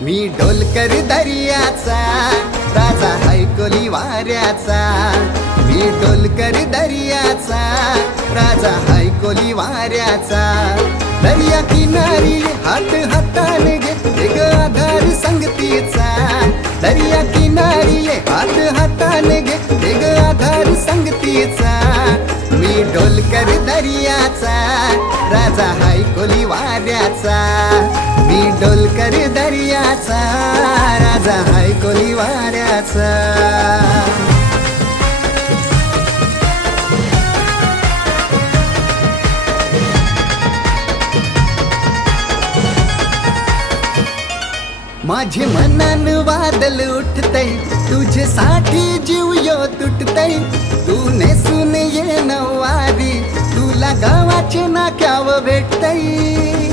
मी डोलकर दर्याचा राजा हायकोली वाऱ्याचा, मी डोलकर दर्याचा राजा हायकोली वाऱ्याचा. दर्या किनारी हात हाताने घे ग आधार संगतीचा, दर्या किनारी हात हाताने घे ग आधार संगतीचा. मी डोलकर दर्याचा राजा हायकोली वाऱ्याचा, मी डोलकर दर्याचा राजा हायकोली वाऱ्याचा. माझे मनान वादल उठतय, तुझ्यासाठी जीव यो तुटतय. तू नेसून ये नऊवारी, तुला गावाचे नाक्याव भेटतय.